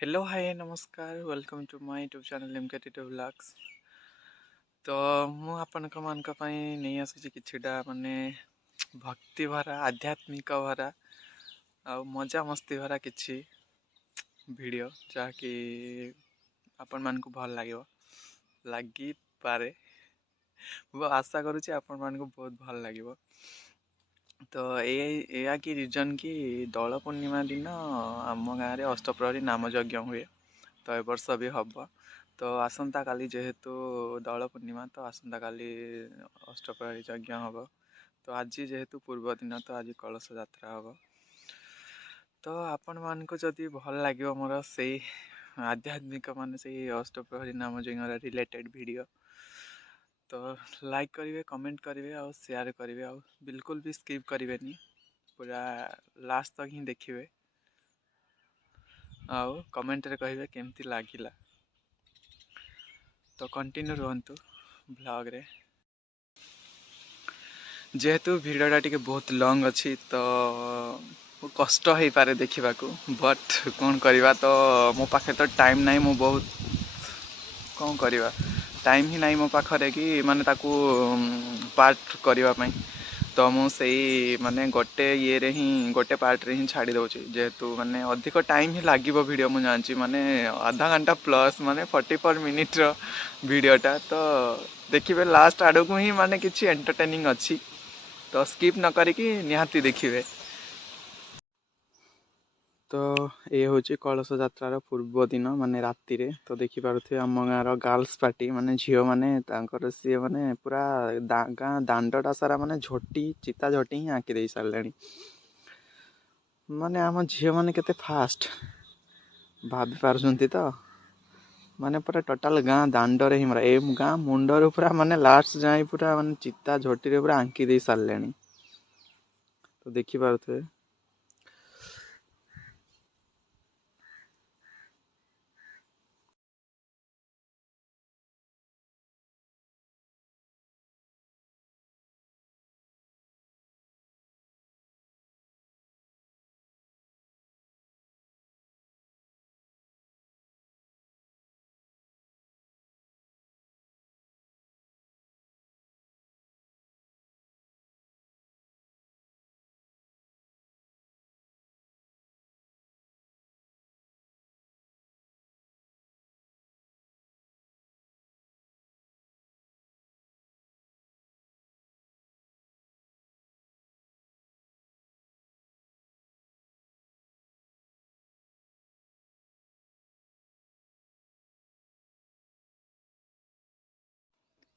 Hello hi नमस्कार welcome to my YouTube channel MK vlogs. तो ମୁଁ ଆପଣଙ୍କ ମାନଙ୍କ ପାଇଁ ନେଇ ଆସୁଛି କିଛିଟା ମାନେ ଭକ୍ତି ଭରା ଆଧ୍ୟାତ୍ମିକ ଭରା ଆଉ ମଜା ମସ୍ତି ଭରା କିଛି ଭିଡ଼ିଓ ଯାହାକି ଆପଣମାନଙ୍କୁ ଭଲ ଲାଗିପାରେ। ମୁଁ ଆଶା କରୁଛି ଆପଣମାନଙ୍କୁ ବହୁତ ଭଲ ଲାଗିବ। ତ ଏଇଆ କି ରିଜନ୍ କି ଦୋଳ ପୂର୍ଣ୍ଣିମା ଦିନ ଆମ ଗାଁରେ ଅଷ୍ଟପ୍ରହରୀ ନାମ ଯଜ୍ଞ ହୁଏ। ତ ଏ ବର୍ଷ ବି ହବ। ତ ଆସନ୍ତା କାଲି ଯେହେତୁ ଦୋଳ ପୂର୍ଣ୍ଣିମା ତ ଆସନ୍ତା କାଲି ଅଷ୍ଟପ୍ରହରୀ ଯଜ୍ଞ ହବ। ତ ଆଜି ଯେହେତୁ ପୂର୍ବ ଦିନ ତ ଆଜି କଳସ ଯାତ୍ରା ହବ। ତ ଆପଣମାନଙ୍କୁ ଯଦି ଭଲ ଲାଗିବ ମୋର ସେଇ ଆଧ୍ୟାତ୍ମିକ ମାନେ ସେଇ ଅଷ୍ଟପ୍ରହରୀ ନାମ ଯଜ୍ଞର ରିଲେଟେଡ୍ ଭିଡ଼ିଓ ତ ଲାଇକ୍ କରିବେ, କମେଣ୍ଟ କରିବେ ଆଉ ସେୟାର କରିବେ ଆଉ ବିଲକୁଲ ବି ସ୍କିପ୍ କରିବେନି, ପୁରା ଲାଷ୍ଟ ତକ୍ ହିଁ ଦେଖିବେ ଆଉ କମେଣ୍ଟରେ କହିବେ କେମିତି ଲାଗିଲା। ତ କଣ୍ଟିନ୍ୟୁ ରୁହନ୍ତୁ ବ୍ଲଗ୍ରେ। ଯେହେତୁ ଭିଡ଼ିଓଟା ଟିକେ ବହୁତ ଲଙ୍ଗ୍ ଅଛି ତ କଷ୍ଟ ହେଇପାରେ ଦେଖିବାକୁ, ବଟ୍ କ'ଣ କରିବା, ତ ମୋ ପାଖେ ତ ଟାଇମ୍ ନାହିଁ। ମୁଁ ବହୁତ କ'ଣ କରିବା, ଟାଇମ୍ ହିଁ ନାହିଁ ମୋ ପାଖରେ କି ମାନେ ତାକୁ ପାର୍ଟ କରିବା ପାଇଁ। ତ ମୁଁ ସେଇ ମାନେ ଗୋଟେ ପାର୍ଟରେ ହିଁ ଛାଡ଼ି ଦେଉଛି, ଯେହେତୁ ମାନେ ଅଧିକ ଟାଇମ୍ ହିଁ ଲାଗିବ ଭିଡ଼ିଓ। ମୁଁ ଜାଣିଛି ମାନେ ଆଧା ଘଣ୍ଟା ପ୍ଲସ୍ ମାନେ 44 ମିନିଟ୍ର ଭିଡ଼ିଓଟା। ତ ଦେଖିବେ ଲାଷ୍ଟ ଆଡ଼କୁ ହିଁ ମାନେ କିଛି ଏଣ୍ଟରଟେନିଂ ଅଛି, ତ ସ୍କିପ୍ ନ କରିକି ନିହାତି ଦେଖିବେ। ତ ଏ ହେଉଛି କଳସ ଯାତ୍ରାର ପୂର୍ବ ଦିନ ମାନେ ରାତିରେ। ତ ଦେଖିପାରୁଥିବେ ଆମ ଗାଁର ଗାର୍ଲସ ପାର୍ଟି ମାନେ ଝିଅମାନେ ତାଙ୍କର ସିଏ ମାନେ ପୁରା ଗାଁ ଦାଣ୍ଡଟା ସାରା ମାନେ ଚିତା ଝୋଟି ହିଁ ଆଙ୍କି ଦେଇ ସାରିଲେଣି। ମାନେ ଆମ ଝିଅମାନେ କେତେ ଫାଷ୍ଟ ଭାବି ପାରୁଛନ୍ତି ତ। ମାନେ ପୁରା ଟୋଟାଲ ଗାଁ ଦାଣ୍ଡରେ ହିଁ ଏ ଗାଁ ମୁଣ୍ଡରୁ ପୁରା ମାନେ ଲାଷ୍ଟ ଯାଏଁ ପୁରା ମାନେ ଚିତା ଝୋଟିରେ ପୁରା ଆଙ୍କି ଦେଇ ସାରିଲେଣି। ତ ଦେଖିପାରୁଥିବେ।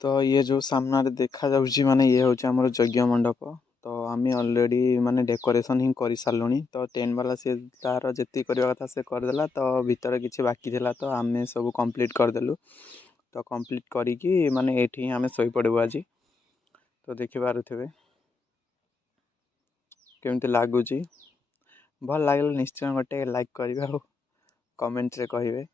ତ ଇଏ ଯେଉଁ ସାମ୍ନାରେ ଦେଖାଯାଉଛି ମାନେ ଇଏ ହେଉଛି ଆମର ଯଜ୍ଞ ମଣ୍ଡପ। ତ ଆମେ ଅଲରେଡ଼ି ମାନେ ଡେକୋରେସନ୍ ହିଁ କରିସାରିଲୁଣି। ତ ଟେଣ୍ଟ ବାଲା ସିଏ ତାର ଯେତିକି କରିବା କଥା ସେ କରିଦେଲା। ତ ଭିତରେ କିଛି ବାକି ଥିଲା ତ ଆମେ ସବୁ କମ୍ପ୍ଲିଟ୍ କରିଦେଲୁ। ତ କମ୍ପ୍ଲିଟ୍ କରିକି ମାନେ ଏଇଠି ହିଁ ଆମେ ଶୋଇପଡ଼ିବୁ ଆଜି। ତ ଦେଖିପାରୁଥିବେ କେମିତି ଲାଗୁଛି। ଭଲ ଲାଗିଲେ ନିଶ୍ଚୟ ଗୋଟେ ଲାଇକ୍ କରିବେ ଆଉ କମେଣ୍ଟରେ କହିବେ।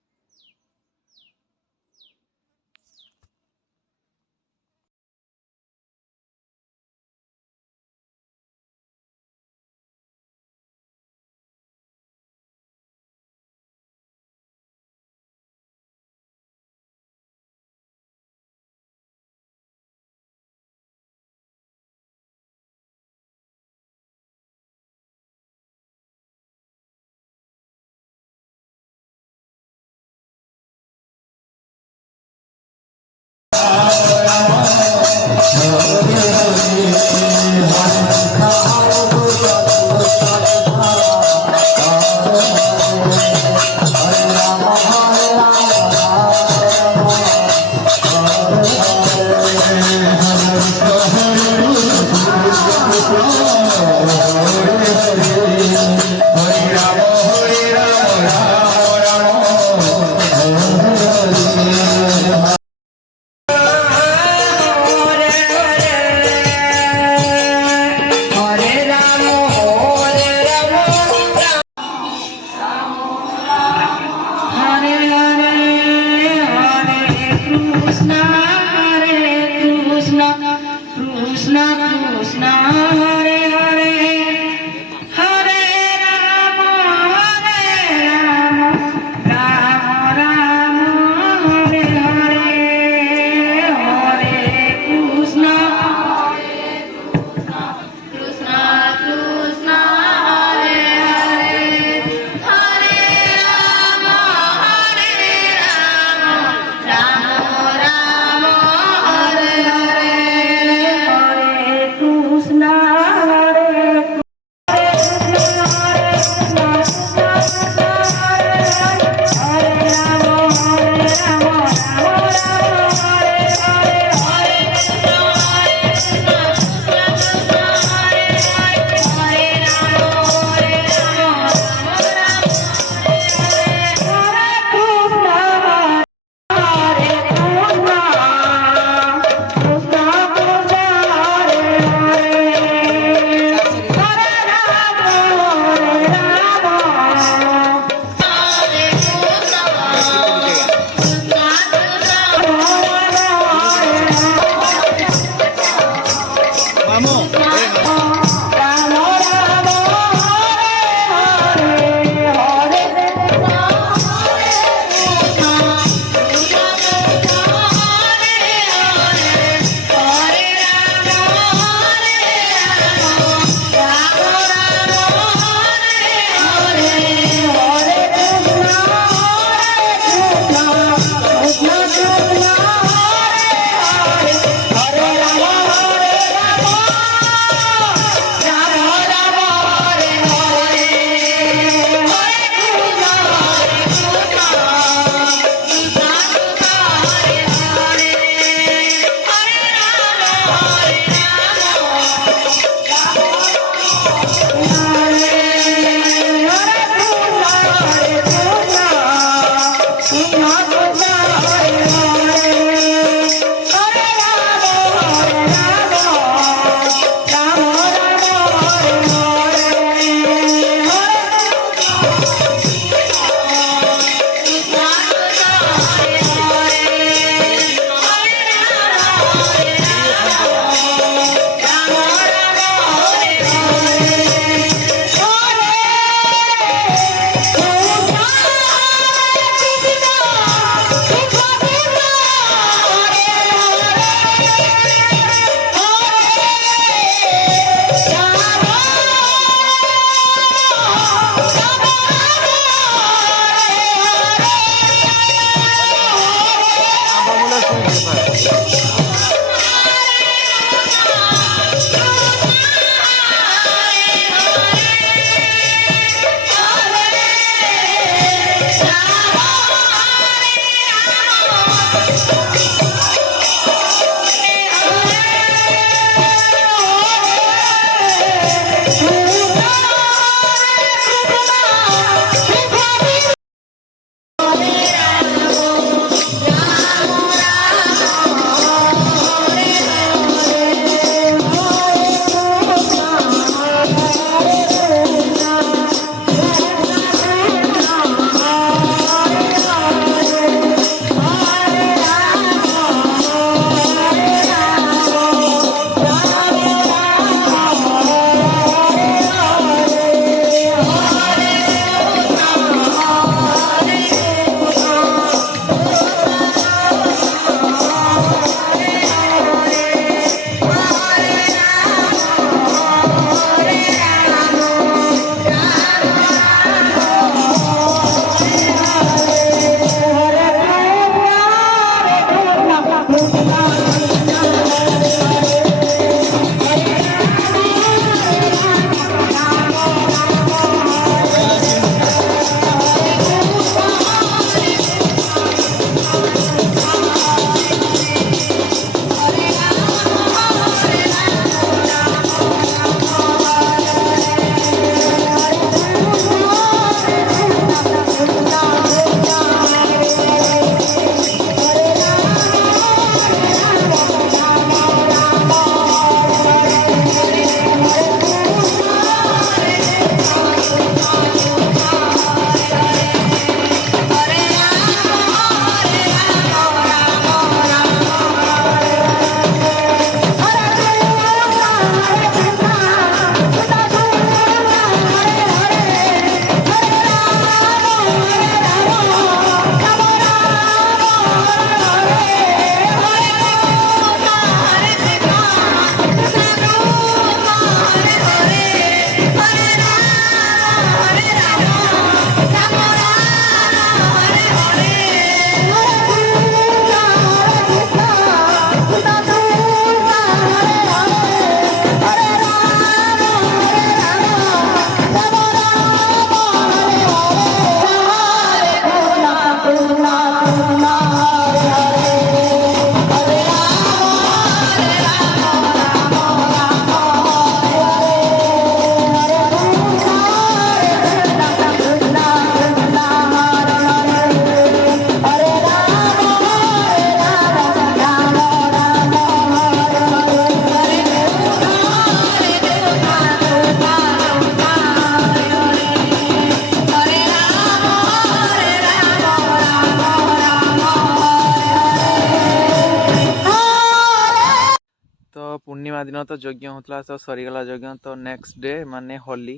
तो पूर्णिमा दिन तो यज्ञ होता तो सरीगला यज्ञ तो नेक्स्ट डे माने होली।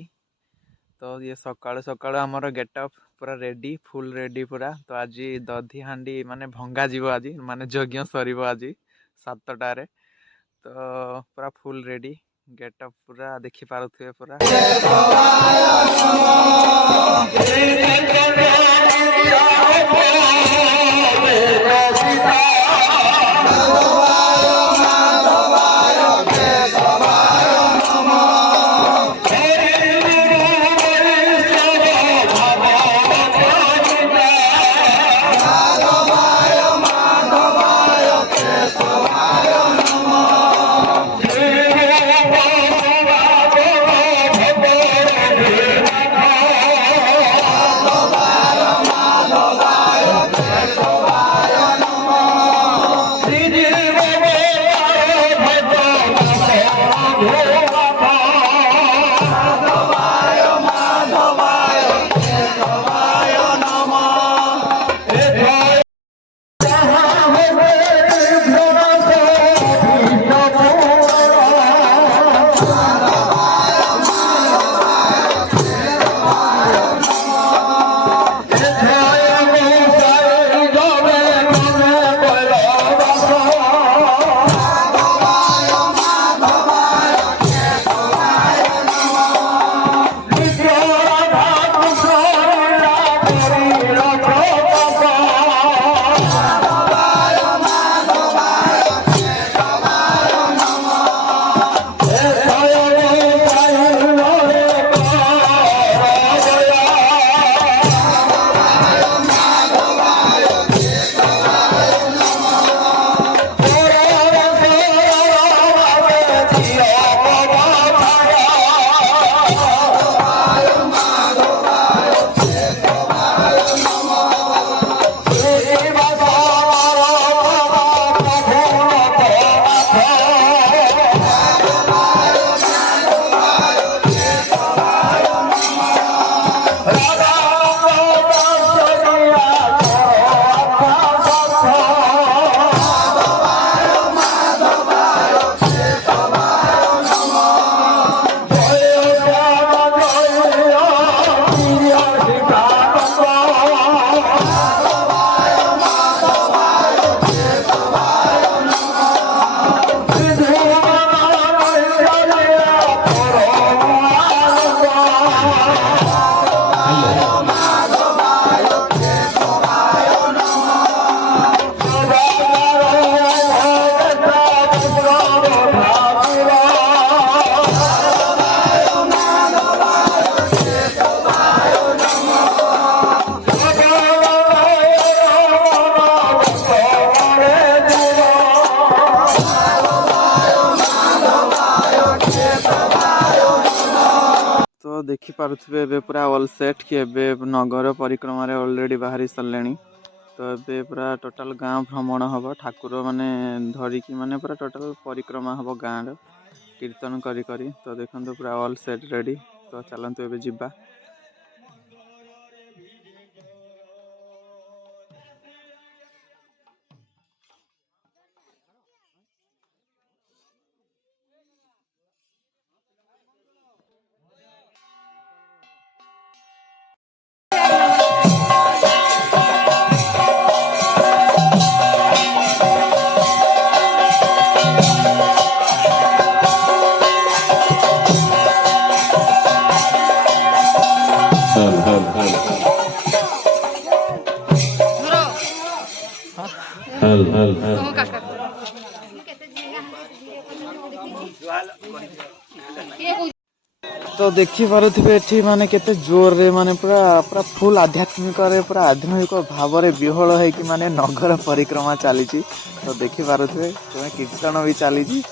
तो ये सकाळु सकाळु आमर गेटअप पूरा रेडी फुल रेडी पूरा। तो आज दधी हांडी माने भंगा जीव आज माने यज्ञ सरीब आज 7टारे। तो पूरा फुल रेडी गेटअप पूरा देखि पारुथिबे पूरा। पारुथिबे एबे पूरा ऑल सेट कि एबे नगर परिक्रमा रे ऑलरेडी बाहरी सरलेनी। तो एबे पूरा टोटल गाँ भ्रमण हम ठाकुर माने धरिकी माने पूरा टोटल परिक्रमा हम गाँव कीर्तन करी करी। तो देखो पूरा ऑल सेट रेडी। तो चलतु एबे जिबा। तो देखी पारुथिबे एठी माने केते जोर रे माने पूरा पूरा फुल आध्यात्मिक रे पूरा आध्यात्मिक भाव रे विहल है कि माने नगर परिक्रमा चली। तो देखी पारुथिबे तुमे कीर्तन भी चली।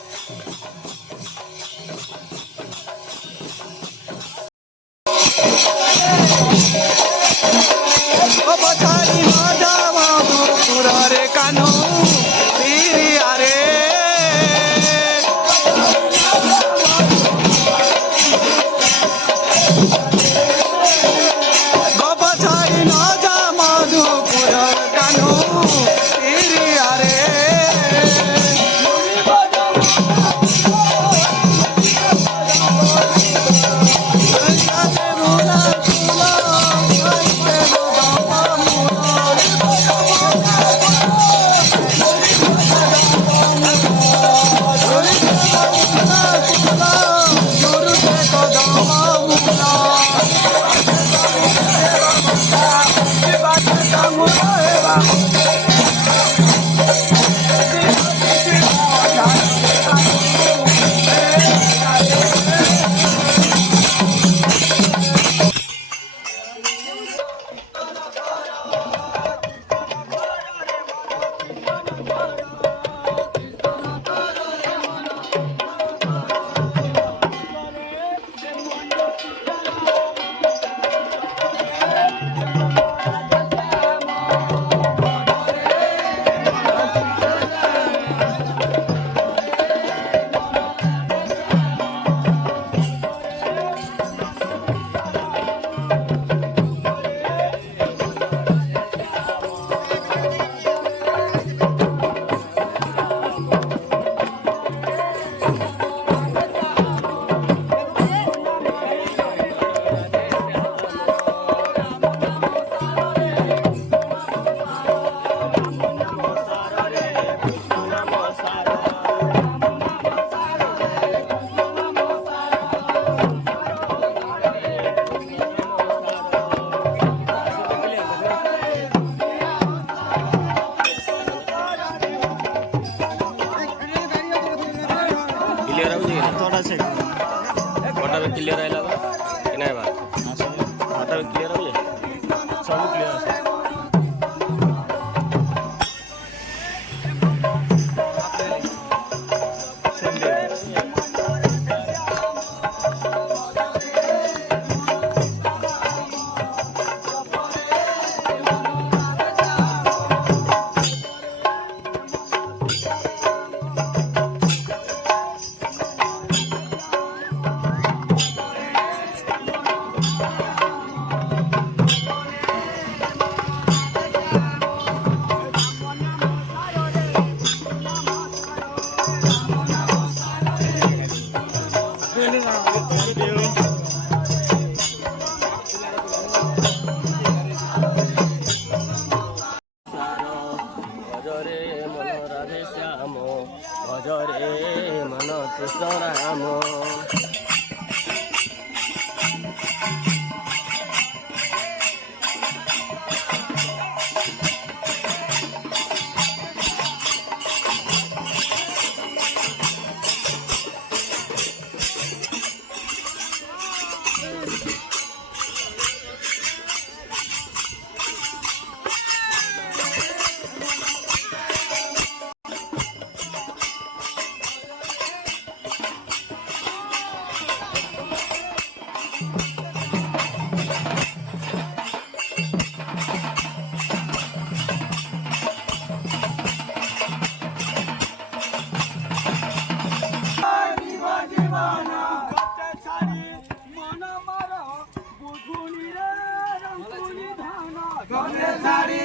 ତତେ ଛାଡ଼ି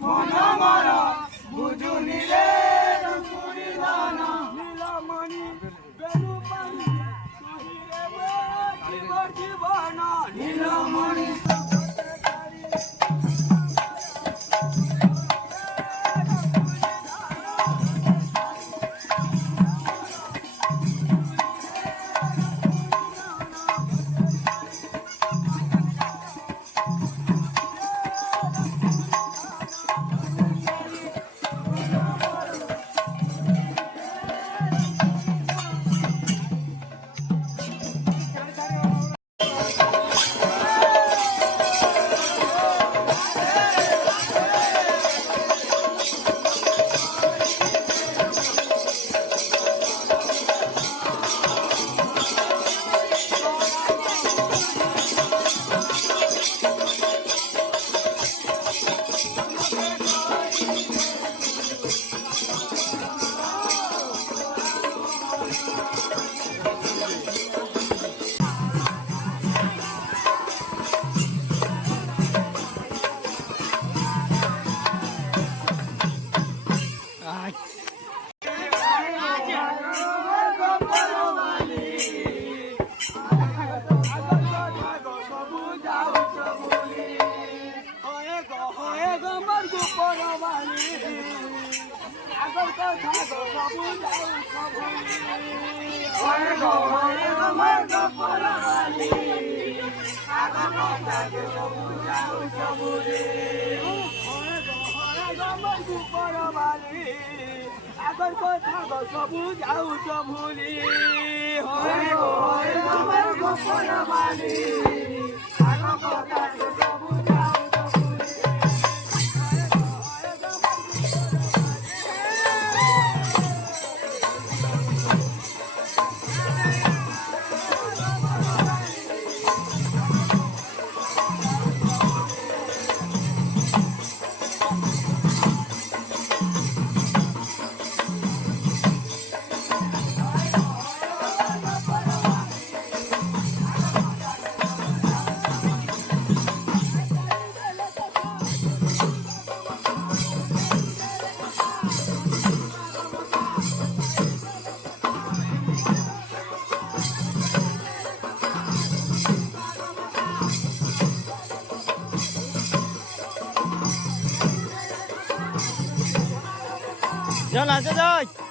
ମନ ମୋର ବୁଝୁନି ରେ ରଘୁରୀ ଧନ ନୀଳମଣି ବେଣୁ ପାଣି ଜୀବନ ନୀଳମଣି আগর কথা সবু যাউছ ভুলি হয় আমার গোপন বালি আগর কথা সবু যাউছ ভুলি Rồi là rồi.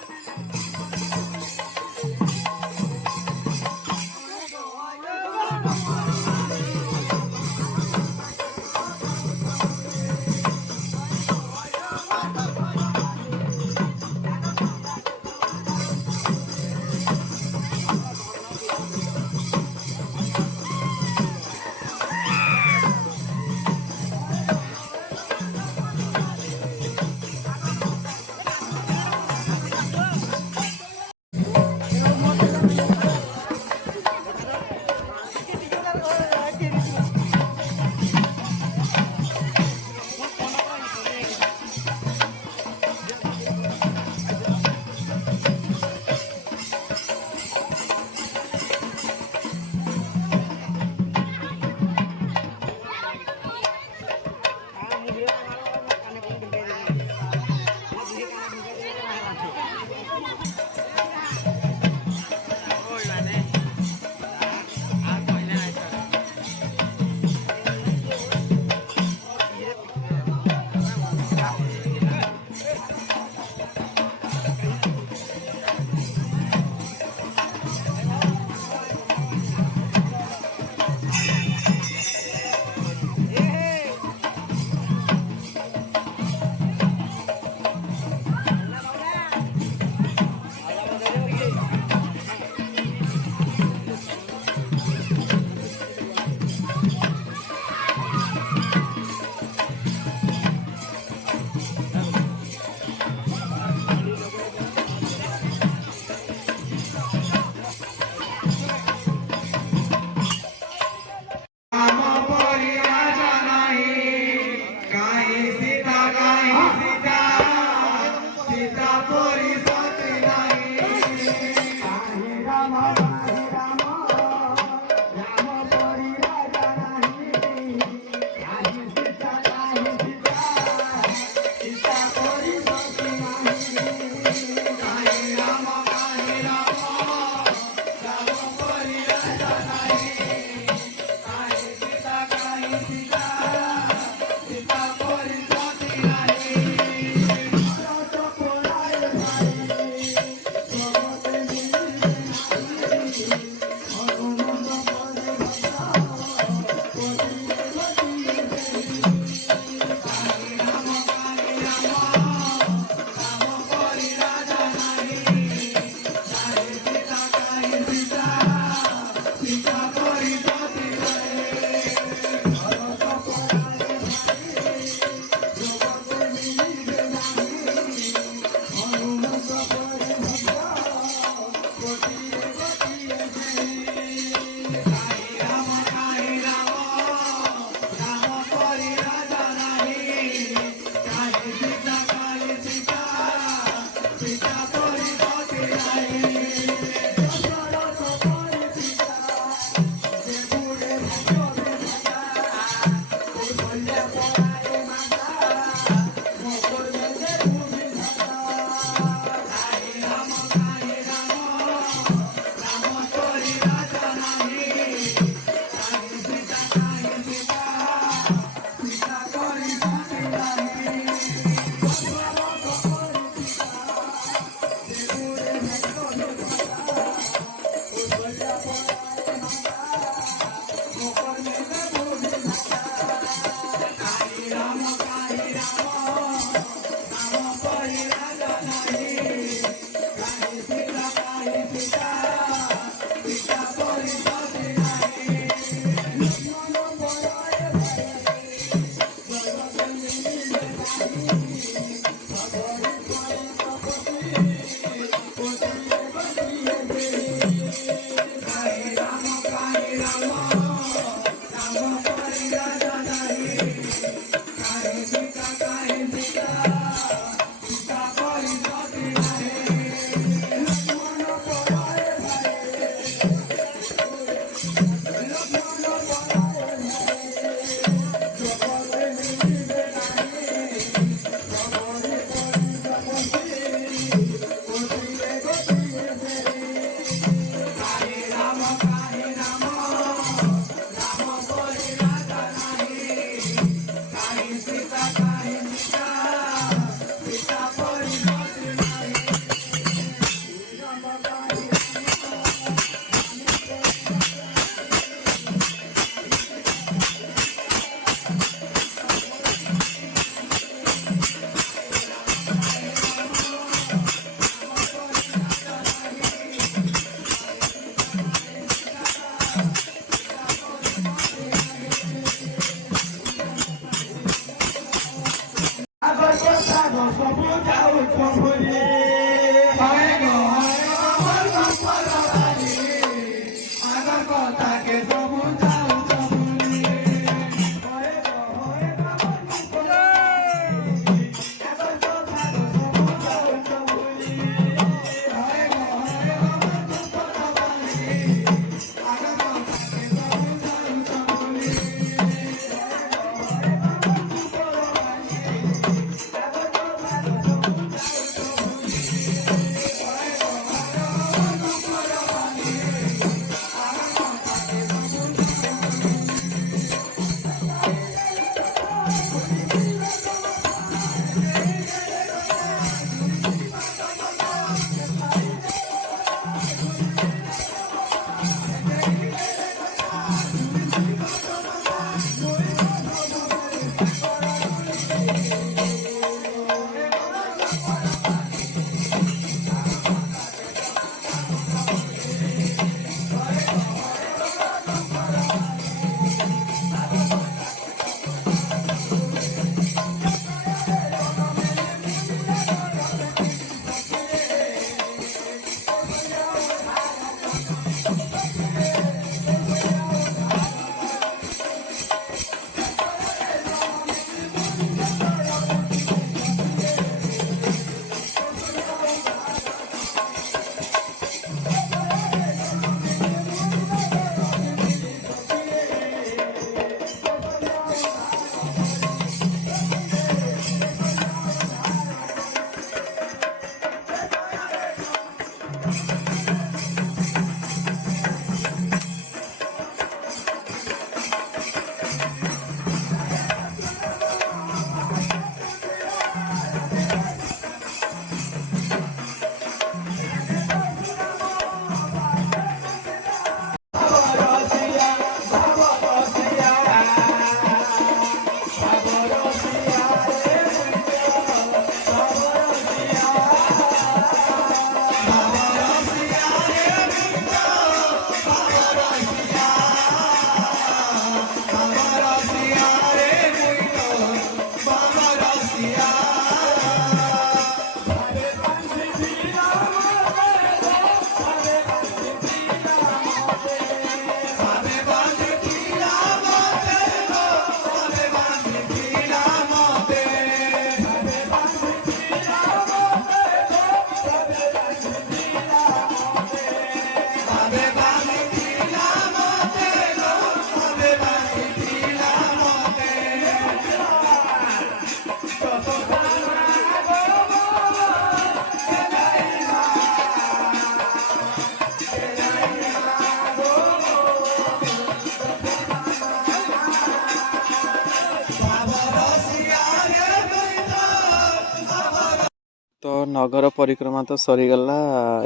ତ ନଗର ପରିକ୍ରମା ତ ସରିଗଲା।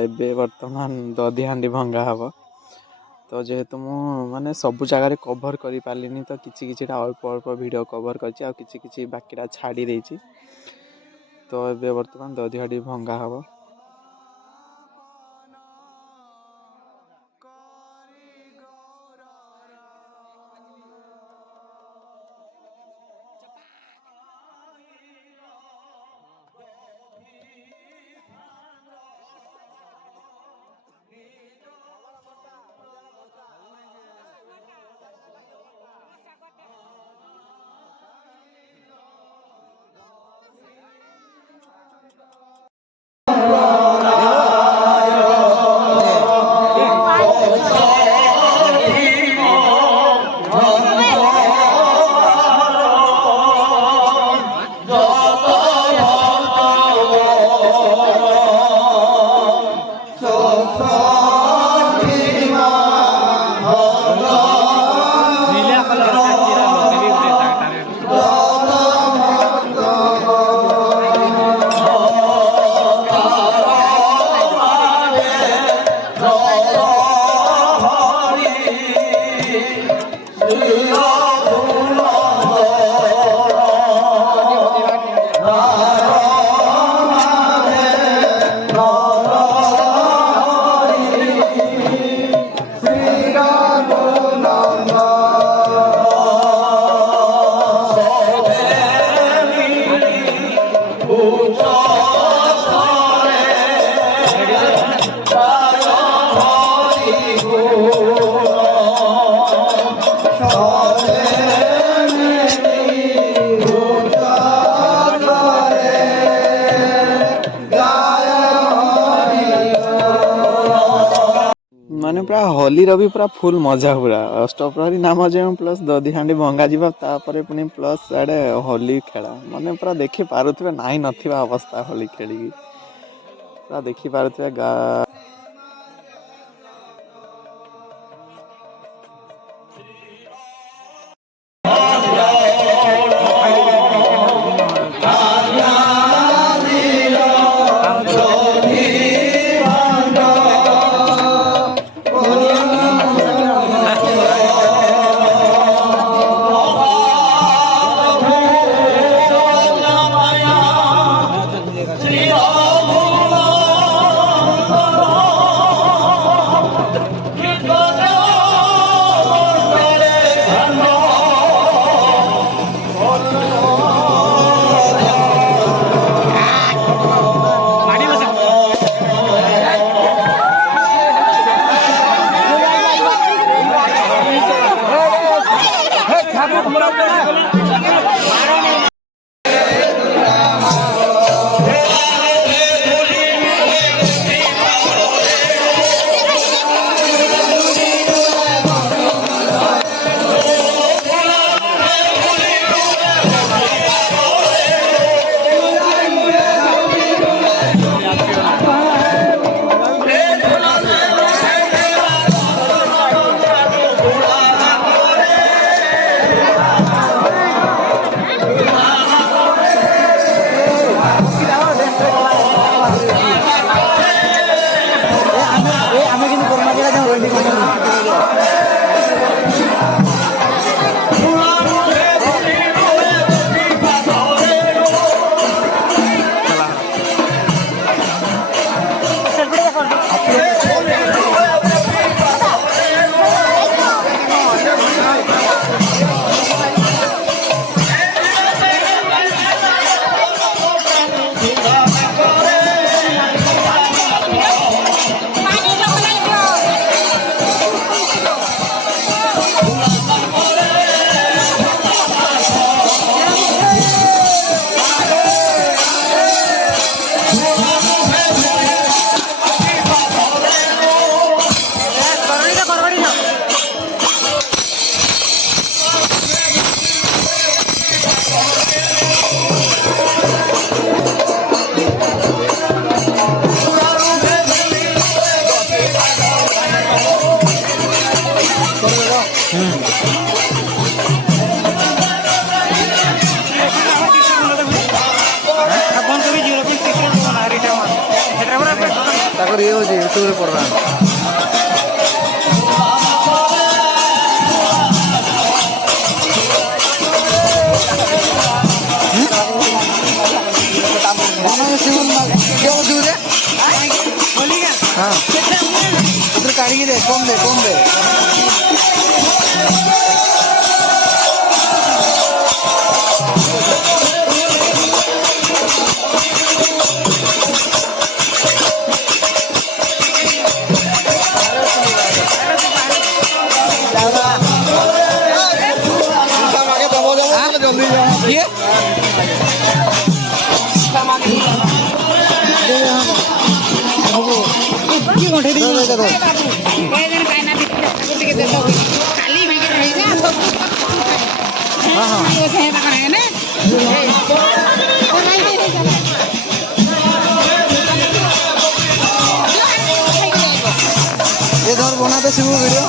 ଏବେ ବର୍ତ୍ତମାନ ଦଧିହାଣ୍ଡି ଭଙ୍ଗା ହବ। ତ ଯେହେତୁ ମୁଁ ମାନେ ସବୁ ଜାଗାରେ କଭର୍ କରିପାରିଲିନି, ତ କିଛିଟା ଅଳ୍ପ ଅଳ୍ପ ଭିଡ଼ିଓ କଭର୍ କରିଛି, ଆଉ କିଛି ବାକିଟା ଛାଡ଼ି ଦେଇଛି। ତ ଏବେ ବର୍ତ୍ତମାନ ଦଧିହାଣ୍ଡି ଭଙ୍ଗା ହବ। ମାନେ ପୁରା ହୋଲିର ବି ପୁରା ଫୁଲ୍ ମଜା ପୁରା ଅଷ୍ଟପ୍ରହରୀ ନାମ ଯେଉଁ ପ୍ଲସ୍ ଦଧି ହାଣ୍ଡି ଭଙ୍ଗା ଯିବା ତାପରେ ପୁଣି ପ୍ଲସ୍ ଆଡ଼େ ହୋଲି ଖେଳ ମାନେ ପୁରା ଦେଖି ପାରୁଥିବେ ନାହିଁ ନଥିବା ଅବସ୍ଥା ହୋଲି ଖେଳିକି ପୁରା ଦେଖିପାରୁଥିବେ ତାଙ୍କର ଇଏ ହେଉଛି ୟୁଟ୍ୟୁବରେ ପଡ଼ବା କାଢ଼ିକି ଦେ କମ୍ ଦେ କମ୍ ଦେ ये धर बनाते शिव वीडियो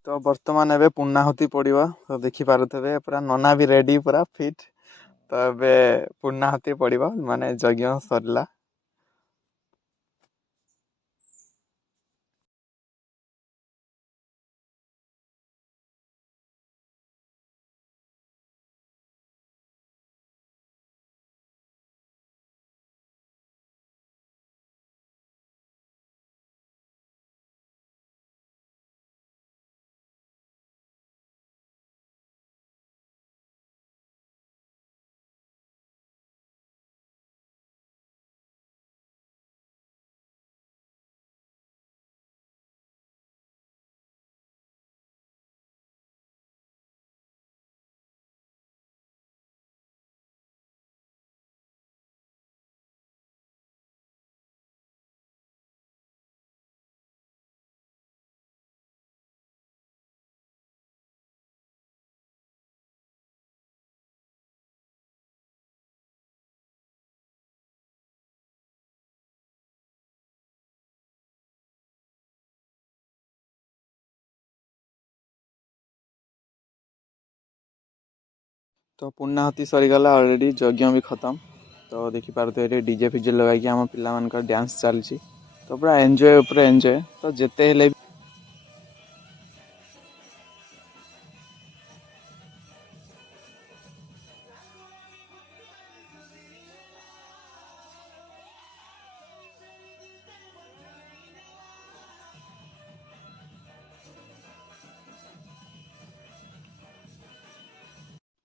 ତ ବର୍ତ୍ତମାନ ଏବେ ପୂର୍ଣ୍ଣାହୁତି ପଡ଼ିବ ତ ଦେଖିପାରୁଥିବେ ପୁରା ନନା ବି ରେଡ଼ି ପୁରା ଫିଟ୍ ତ ଏବେ ପୂର୍ଣ୍ଣାହୁତି ପଡ଼ିବ ମାନେ ଯଜ୍ଞ ସରିଲା। तो पूर्णाहुति सरीगला ऑलरेडी यज्ञ भी खत्म तो देखिपे डीजे फिजे लगे आम पे डांस चलती तो पूरा एंजॉय तो जिते हेले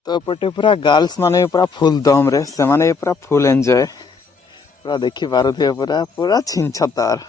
तो एपटे पूरा गर्ल्स माने पूरा फुल दम रे से माने पूरा फुल एंजॉय पूरा देखी पारुथे पूरा पूरा छिन छतार